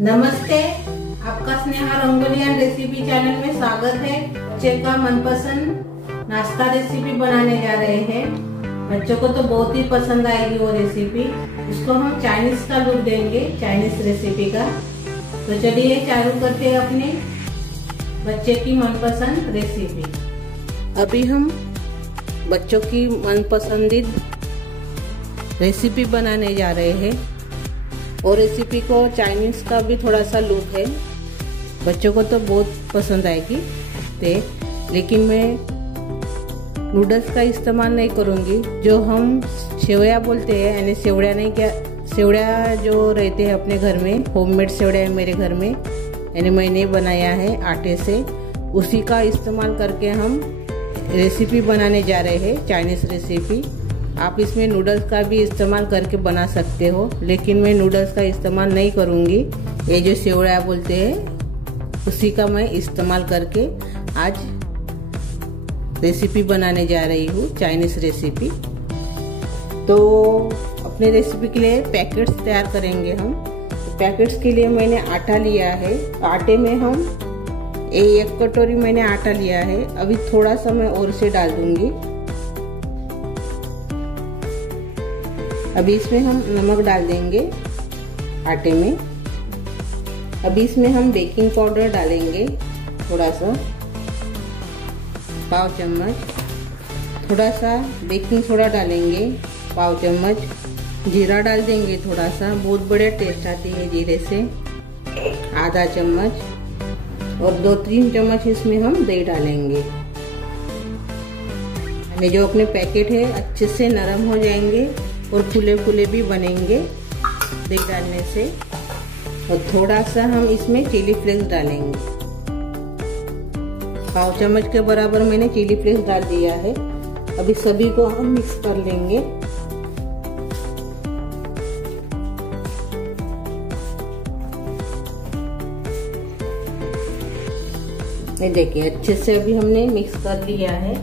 नमस्ते, आपका Sneha rangoli and recipe channel में स्वागत है। बच्चे का मनपसंद नाश्ता रेसिपी बनाने जा रहे हैं। बच्चों को तो बहुत ही पसंद आएगी वो रेसिपी। उसको हम चाइनीज का लुक देंगे, चाइनीज रेसिपी का। तो चलिए चालू करते हैं अपने बच्चे की मनपसंद रेसिपी। अभी हम बच्चों की मनपसंदीद रेसिपी बनाने जा रहे हैं और रेसिपी को चाइनीज का भी थोड़ा सा लुक है। बच्चों को तो बहुत पसंद आएगी लेकिन मैं नूडल्स का इस्तेमाल नहीं करूँगी। जो हम सेवया बोलते हैं, यानी सेवड़िया नहीं, क्या सेवड़िया जो रहते हैं अपने घर में, होममेड सेवड़िया है मेरे घर में, यानी मैंने बनाया है आटे से, उसी का इस्तेमाल करके हम रेसिपी बनाने जा रहे हैं, चाइनीज रेसिपी। आप इसमें नूडल्स का भी इस्तेमाल करके बना सकते हो, लेकिन मैं नूडल्स का इस्तेमाल नहीं करूँगी। ये जो सेवड़िया बोलते हैं उसी का मैं इस्तेमाल करके आज रेसिपी बनाने जा रही हूँ, चाइनीज रेसिपी। तो अपने रेसिपी के लिए पैकेट्स तैयार करेंगे हम। तो पैकेट्स के लिए मैंने आटा लिया है। आटे में हम एक कटोरी मैंने आटा लिया है। अभी थोड़ा सा मैं और से डाल दूंगी। अभी इसमें हम नमक डाल देंगे आटे में। अभी इसमें हम बेकिंग पाउडर डालेंगे थोड़ा सा, पाव चम्मच। थोड़ा सा बेकिंग सोडा डालेंगे, पाव चम्मच। जीरा डाल देंगे थोड़ा सा, बहुत बढ़िया टेस्ट आती है जीरे से, आधा चम्मच। और 2-3 चम्मच इसमें हम दही डालेंगे। यानी जो अपने पैकेट है अच्छे से नरम हो जाएंगे और फूले फूले भी बनेंगे दही डालने से। और थोड़ा सा हम इसमें चिली फ्लेक्स डालेंगे, पाव चम्मच के बराबर मैंने चिली फ्लेक्स डाल दिया है। अभी सभी को हम मिक्स कर लेंगे। ये देखिए अच्छे से अभी हमने मिक्स कर लिया है।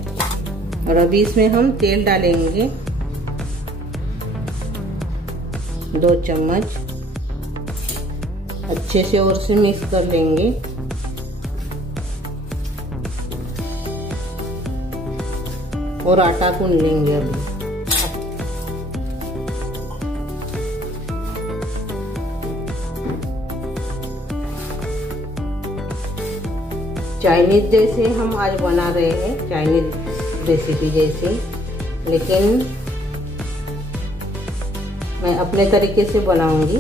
और अभी इसमें हम तेल डालेंगे 2 चम्मच। अच्छे से और से मिक्स कर लेंगे। और आटा गूंद लेंगे। अभी चाइनीज जैसे हम आज बना रहे हैं, चाइनीज रेसिपी जैसे, लेकिन मैं अपने तरीके से बनाऊंगी।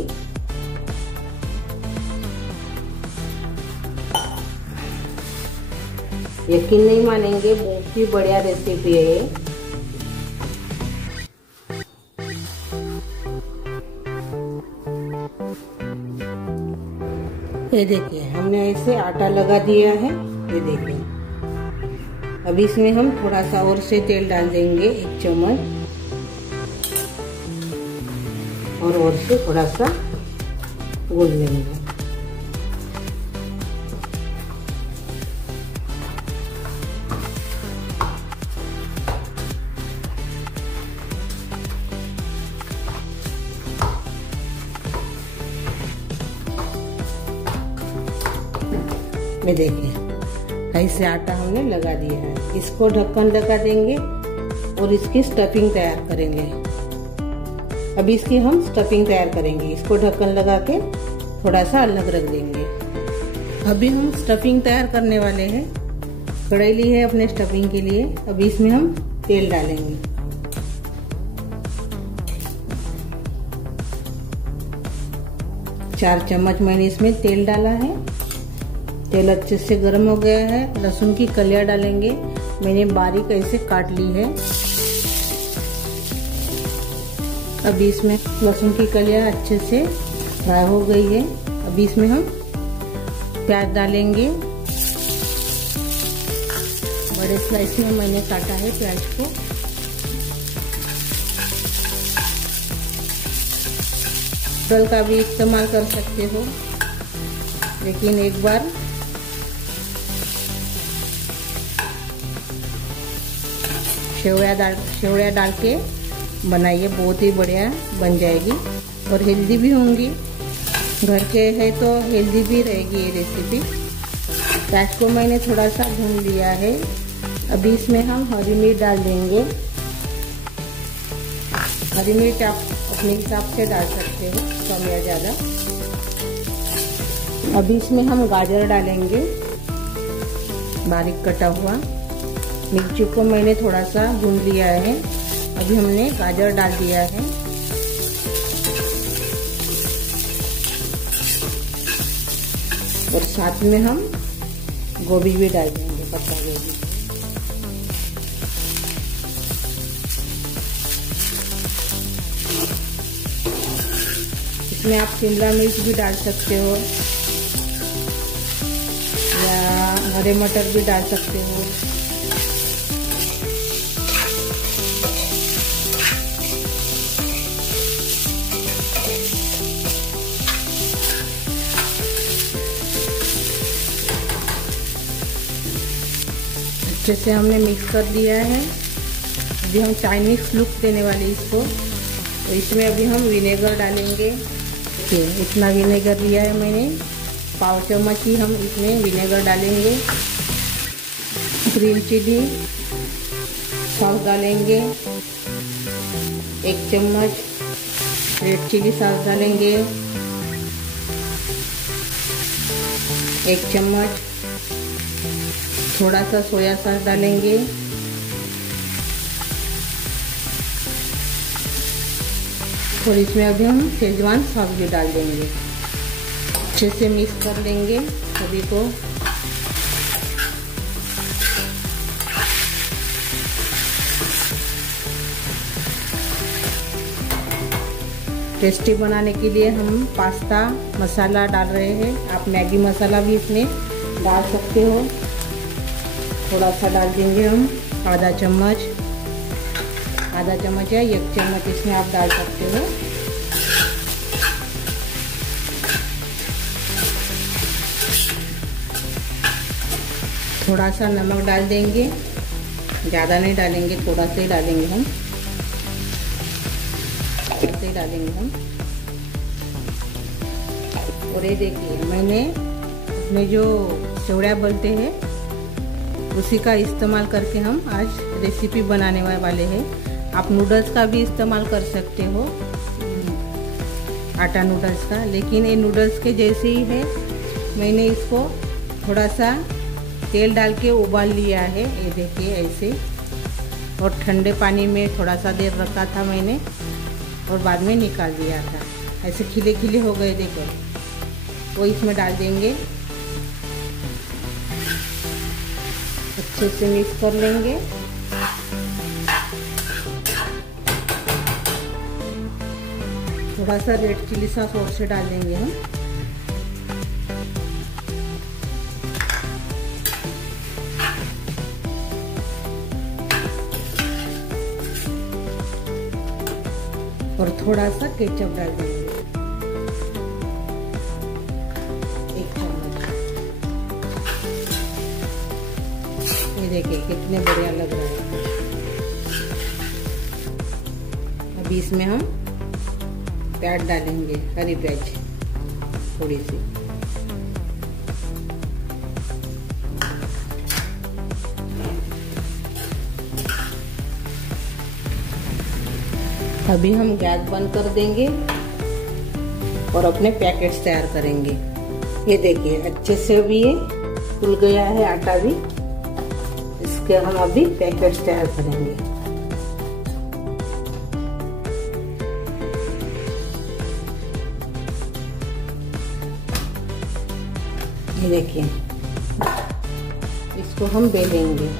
यकीन नहीं मानेंगे, बहुत ही बढ़िया रेसिपी है ये देखिए हमने ऐसे आटा लगा दिया है। ये देखिए अभी इसमें हम थोड़ा सा और से तेल डाल देंगे, 1 चम्मच। और से थोड़ा सा गूंद लेंगे। ये देखिए ऐसे आटा हमने लगा दिया है। इसको ढक्कन लगा देंगे और इसकी स्टफिंग तैयार करेंगे। अभी इसकी हम स्टफिंग तैयार करेंगे। इसको ढक्कन लगा के थोड़ा सा अलग रख देंगे। अभी हम स्टफिंग तैयार करने वाले हैं। कढ़ाई ली है अपने स्टफिंग के लिए। अभी इसमें हम तेल डालेंगे। चार चम्मच मैंने इसमें तेल डाला है। तेल अच्छे से गर्म हो गया है। लहसुन की कलियां डालेंगे, मैंने बारीक ऐसे काट ली है। अभी इसमें लहसुन की कलियां अच्छे से फ्राई हो गई है। अभी इसमें हम प्याज डालेंगे। बड़े स्लाइस में मैंने काटा है प्याज को। टमाटर का भी इस्तेमाल कर सकते हो, लेकिन एक बार सेवड़िया डाल के बनाइए, बहुत ही बढ़िया बन जाएगी और हेल्दी भी होंगी। घर के है तो हेल्दी भी रहेगी ये रेसिपी। प्याज को मैंने थोड़ा सा भून लिया है। अभी इसमें हम हरी मिर्च डाल देंगे। हरी मिर्च आप अपने हिसाब से डाल सकते हो, कम या ज़्यादा। अभी इसमें हम गाजर डालेंगे, बारीक कटा हुआ। मिर्ची को मैंने थोड़ा सा भून लिया है। अभी हमने गाजर डाल दिया है। और साथ में हम गोभी भी डाल देंगे, पत्ता गोभी। इसमें आप शिमला मिर्च भी डाल सकते हो या हरे मटर भी डाल सकते हो। अच्छे से हमने मिक्स कर दिया है। अभी हम चाइनीज लुक देने वाले इसको, तो इसमें अभी हम विनेगर डालेंगे। इतना विनेगर लिया है मैंने, पाव चम्मच ही हम इसमें विनेगर डालेंगे। ग्रीन चिली सॉस डालेंगे 1 चम्मच। रेड चिली सॉस डालेंगे 1 चम्मच। थोड़ा सा सोया सॉस डालेंगे। और इसमें अभी हम शेजवान सॉस भी डाल देंगे। अच्छे से मिक्स कर लेंगे सभी को। टेस्टी बनाने के लिए हम पास्ता मसाला डाल रहे हैं। आप मैगी मसाला भी इसमें डाल सकते हो। थोड़ा सा डाल देंगे हम, आधा चम्मच या 1 चम्मच इसमें आप डाल सकते हो। थोड़ा सा नमक डाल देंगे, ज़्यादा नहीं डालेंगे, थोड़ा सा ही डालेंगे हम। और ये देखिए, मैंने अपने जो चौड़ा बोलते हैं उसी का इस्तेमाल करके हम आज रेसिपी बनाने वाले हैं। आप नूडल्स का भी इस्तेमाल कर सकते हो, आटा नूडल्स का, लेकिन ये नूडल्स के जैसे ही है। मैंने इसको थोड़ा सा तेल डाल के उबाल लिया है, ये देखिए ऐसे। और ठंडे पानी में थोड़ा सा देर रखा था मैंने और बाद में निकाल दिया था। ऐसे खिले खिले हो गए, देखो। वो इसमें डाल देंगे, अच्छे से मिक्स कर लेंगे। थोड़ा सा रेड चिली सॉस और से डाल देंगे हम। और थोड़ा सा केचप डाल देंगे 1 चम्मच। ये देखिए कितने बढ़िया लग रहा है। अभी इसमें हम प्याज डालेंगे, हरी प्याज थोड़ी सी। अभी हम गैस बंद कर देंगे और अपने पैकेट्स तैयार करेंगे। ये देखिए अच्छे से भी ये फूल गया है आटा भी। इसके हम अभी पैकेट्स तैयार करेंगे। ये देखिए, इसको हम बेलेंगे।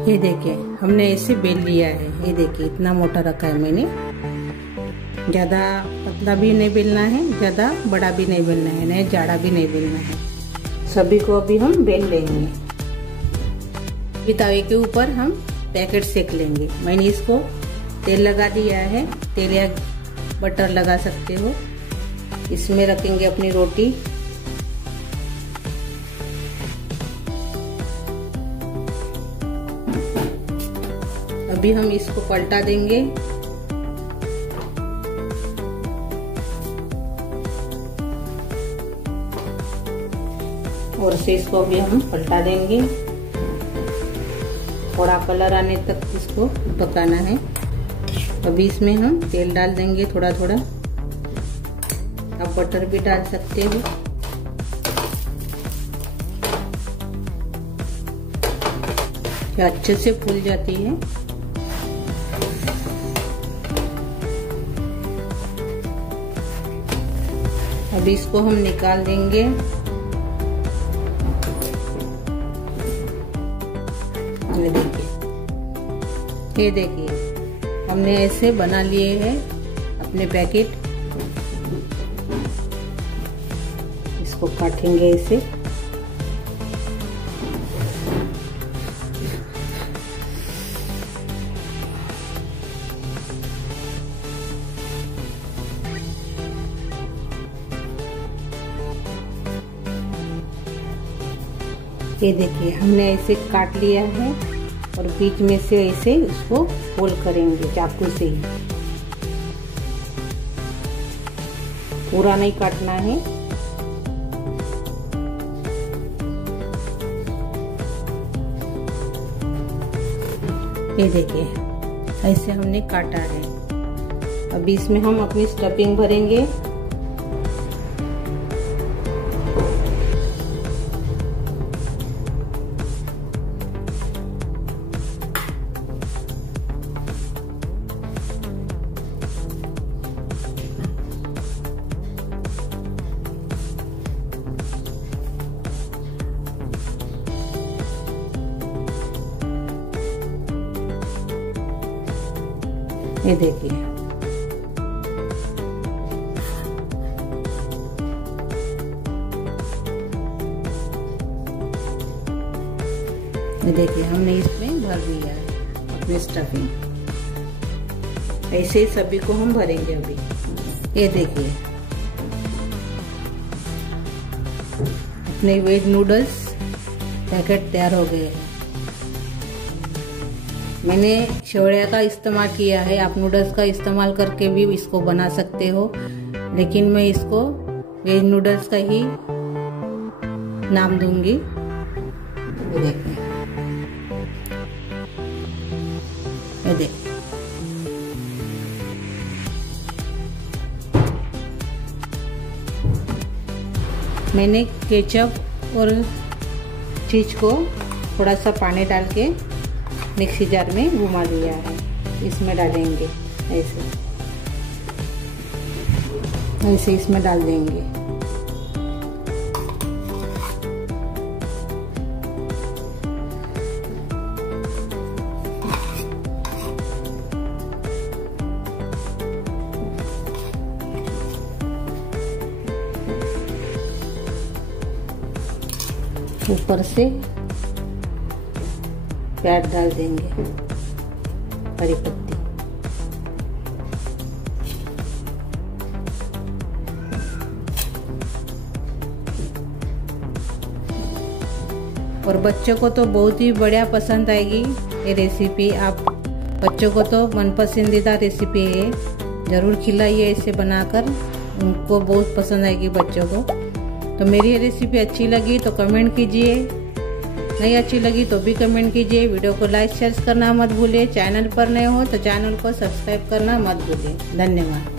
ये देखिए हमने ऐसे बेल लिया है। ये देखिए इतना मोटा रखा है मैंने। ज़्यादा पतला भी नहीं बेलना है, ज़्यादा बड़ा भी नहीं बेलना है, नहीं जाड़ा भी नहीं बेलना है। सभी को अभी हम बेल लेंगे। अभी तवे के ऊपर हम पैकेट सेक लेंगे। मैंने इसको तेल लगा दिया है, तेल या बटर लगा सकते हो। इसमें रखेंगे अपनी रोटी। अभी हम इसको पलटा देंगे। और से इसको भी हम पलटा देंगे। थोड़ा कलर आने तक इसको पकाना है। अभी इसमें हम तेल डाल देंगे थोड़ा थोड़ा। आप बटर भी डाल सकते हो। ये अच्छे से फूल जाती है। अभी इसको हम निकाल देंगे। ये देखिए हमने ऐसे बना लिए हैं अपने पैकेट। इसको काटेंगे ऐसे। ये देखिए हमने ऐसे काट लिया है और बीच में से ऐसे उसको फोल्ड करेंगे चाकू से ही। पूरा नहीं काटना है। ये देखिए ऐसे हमने काटा है। अभी इसमें हम अपनी स्टफिंग भरेंगे। ये देखिए हमने इसमें भर दिया है अपनी स्टफिंग। ऐसे ही सभी को हम भरेंगे। अभी ये देखिए अपने वेज नूडल्स पैकेट तैयार हो गए। मैंने शेवड़िया का इस्तेमाल किया है। आप नूडल्स का इस्तेमाल करके भी इसको बना सकते हो, लेकिन मैं इसको वेज नूडल्स का ही नाम दूंगी। ये देखिए, ये देखिए मैंने केचप और चीज को थोड़ा सा पानी डाल के मिक्सी जार में घुमा लिया है। इसमें डालेंगे ऐसे ऐसे इसमें डाल देंगे। ऊपर से प्याज डाल देंगे, हरी पत्ती। और बच्चों को तो बहुत ही बढ़िया पसंद आएगी ये रेसिपी। आप बच्चों को तो मन पसंदीदा रेसिपी है, जरूर खिलाइए इसे बनाकर, उनको बहुत पसंद आएगी बच्चों को। तो मेरी ये रेसिपी अच्छी लगी तो कमेंट कीजिए, नहीं अच्छी लगी तो भी कमेंट कीजिए। वीडियो को लाइक शेयर करना मत भूलिए। चैनल पर नए हो तो चैनल को सब्सक्राइब करना मत भूलिए। धन्यवाद।